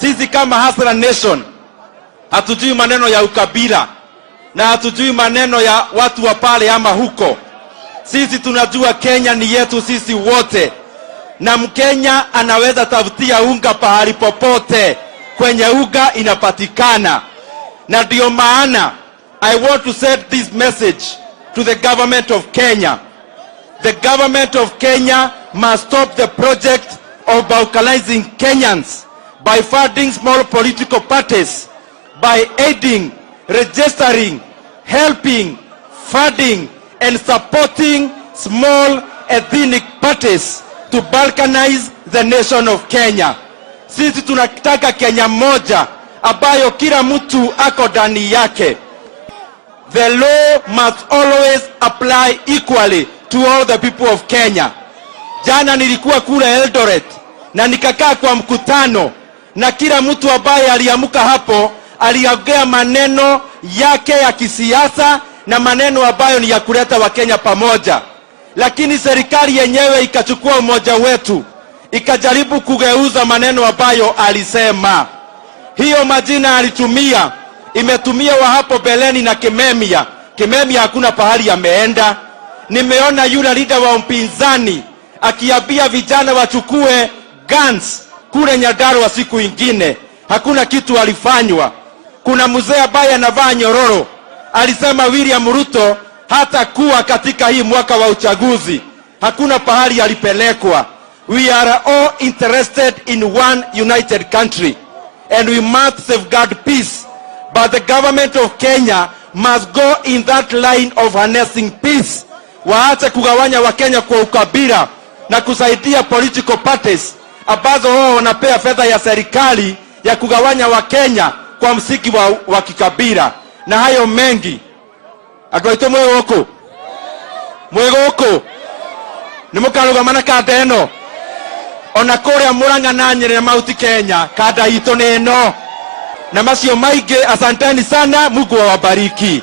Sisi kama Hustler Nation hatujui maneno ya ukabila na hatujui maneno ya watu wa pale ama huko. Sisi tunajua Kenya ni yetu sisi wote, na Mkenya anaweza tafutia unga pahali popote kwenye unga inapatikana. Na ndio maana I want to send this message to the government of Kenya. The government of Kenya must stop the project of balkanizing Kenyans by funding small political parties, by aiding, registering, helping, funding and supporting small ethnic parties to balkanize the nation of Kenya. Sisi tunataka Kenya moja ambayo kila mtu ako ndani yake. The law must always apply equally to all the people of Kenya. Jana nilikuwa kule Eldoret na nikakaa kwa mkutano, na kila mtu ambaye aliamuka hapo aliongea maneno yake ya kisiasa na maneno ambayo ni ya kuleta Wakenya pamoja. Lakini serikali yenyewe ikachukua umoja wetu, ikajaribu kugeuza maneno ambayo alisema. Hiyo majina alitumia imetumia wa hapo Beleni na Kimemia. Kimemia hakuna pahali ameenda. Nimeona yule leader wa upinzani akiambia vijana wachukue guns kule Nyandarua siku ingine. Hakuna kitu alifanywa. Kuna mzee ambaye anavaa nyororo alisema William Ruto hata kuwa katika hii mwaka wa uchaguzi. Hakuna pahali alipelekwa. We are all interested in one united country and we must safeguard peace, but the government of Kenya must go in that line of harnessing peace. Waache kugawanya Wakenya kwa ukabila na kusaidia political parties ambazo wao wanapea fedha ya serikali ya kugawanya Wakenya kwa msingi wa kikabila. Na hayo mengi atwaite mwegoko nimukarugamana kanda eno ona kuria Murang'a na Nyeri na Mount Kenya, kanda itu neno na macio maingi. Asanteni sana, Mungu awabariki.